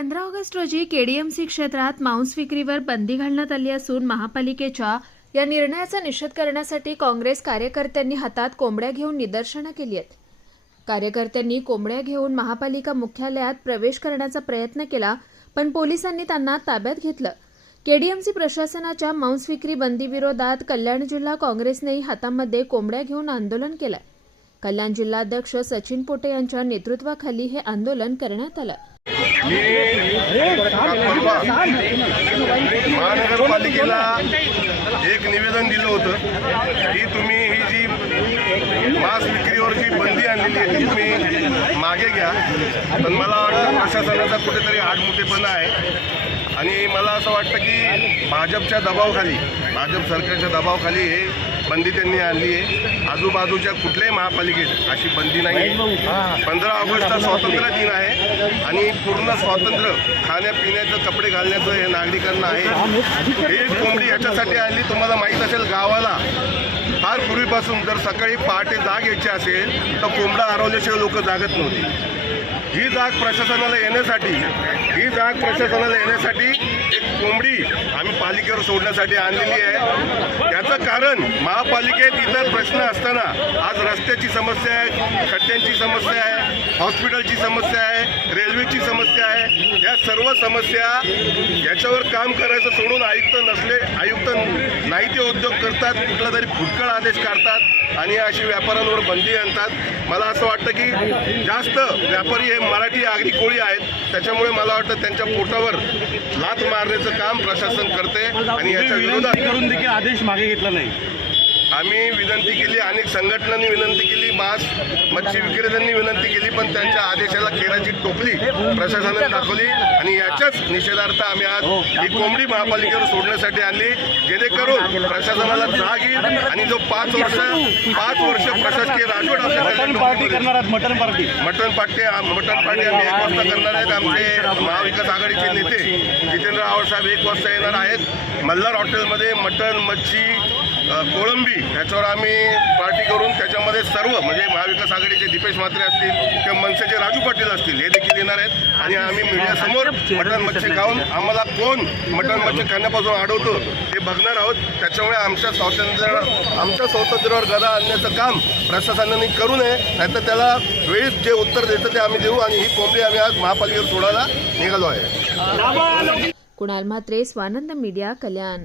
पंधरा ऑगस्ट रोजी केडीएमसी क्षेत्रात मांस विक्रीवर बंदी घालण्यात आली असून महापालिकेच्या या निर्णयाचा निषेध करण्यासाठी काँग्रेस कार्यकर्त्यांनी हातात कोंबड्या घेऊन निदर्शनं केली आहेत. कार्यकर्त्यांनी कोंबड्या घेऊन महापालिका मुख्यालयात प्रवेश करण्याचा प्रयत्न केला पण पोलिसांनी त्यांना ताब्यात घेतलं. केडीएमसी प्रशासनाच्या मांस विक्री बंदीविरोधात कल्याण जिल्हा काँग्रेसनेही हातामध्ये कोंबड्या घेऊन आंदोलन केलंय कल्याण जिल्हाध्यक्ष सचिन पोटे यांच्या नेतृत्वाखाली हे आंदोलन करण्यात आलं. महानगरपालिकेला एक निवेदन दिलं होतं की तुम्ही ही जी मांस विक्रीवर जी बंदी आणलेली आहे ती तुम्ही मागे घ्या. पण मला वाटतं प्रशासनाचा कुठेतरी आडमुठेपणा आहे. आणि मला असं वाटतं की भाजपच्या दबावाखाली भाजप सरकारच्या दबावाखाली हे बंदी त्यांनी आणली आहे. आजूबाजूच्या कुठल्याही महापालिकेत अशी बंदी नाही आहे. पंधरा ऑगस्ट हा स्वातंत्र्य दिन आहे आणि पूर्ण स्वातंत्र्य खाण्यापिण्याचं कपडे घालण्याचं हे नागरिकांना आहे. ही कोंबडी याच्यासाठी आली तुम्हाला माहीत असेल गावाला फार पूर्वीपासून जर सकाळी पहाटे जाग यायची असेल तर कोंबडा हरवल्याशिवाय लोक जागत नव्हती. ही जाग प्रशासनाला येण्यासाठी ही जाग प्रशासनाला येण्यासाठी एक कोंबडी आम्ही पालिकेवर सोडण्यासाठी आणलेली आहे. याचं कारण महापालिकेत इतर प्रश्न असताना आज रस्त्याची समस्या आहे खड्ड्यांची समस्या आहे हॉस्पिटलची समस्या आहे रेल्वेची समस्या आहे या सर्व समस्या याच्यावर काम करायचं सोडून आयुक्त नसले आयुक्त नाही ते उद्योग करतात कुठला तरी फुटकळ आदेश काढतात आणि अशी व्यापाऱ्यांवर बंदी आणतात. मला असं वाटतं की जास्त व्यापारी हे मराठी आगरी कोळी आहेत त्याच्यामुळे मला वाटतं त्यांच्या पोटावर लाथ मारण्याचं काम प्रशासन करते आणि याच्या विरोधात करून देखील आदेश मागे घेतला नाही. आम्ही विनंती केली अनेक संघटनांनी विनंती केली मास मच्छी विक्रेत्यांनी विनंती केली पण त्यांच्या आदेशाला केराची टोपली प्रशासनाने दाखवली आणि याच्याच निषेधार्थ आम्ही आज ही कोंबडी महापालिकेवर सोडण्यासाठी आणली जेणेकरून प्रशासनाला जाग येईल आणि जो पाच वर्ष पाच वर्ष प्रशासकीय राजवट आपल्या mutton party mutton party. Mutton party आम्ही एक वाजता करणार आहेत. आमचे महाविकास आघाडीचे नेते जितेंद्र आव्हाड साहेब एक वाजता येणार आहेत. मल्हार हॉटेलमध्ये मटण मच्छी कोळंबी याच्यावर आम्ही पार्टी करून त्याच्यामध्ये सर्व म्हणजे महाविकास आघाडीचे दीपेश म्हात्रे असतील किंवा मनसेचे राजू पाटील असतील हे देखील येणार आहेत. आणि आम्ही मीडियासमोर मटण मच्छी खाऊन आम्हाला कोण मटण मच्छी खाण्यापासून अडवतो हे बघणार आहोत. त्याच्यामुळे आमच्या स्वातंत्र्य आमच्या स्वातंत्र्यावर गदा आणण्याचं काम प्रशासनाने करू नये नाहीतर त्याला वेळीच जे उत्तर देतं ते आम्ही देऊ आणि ही कोंबडी आम्ही आज महापालिकेवर सोडायला निघालो आहे. कुणाल म्हात्रे स्वानंद मीडिया कल्याण.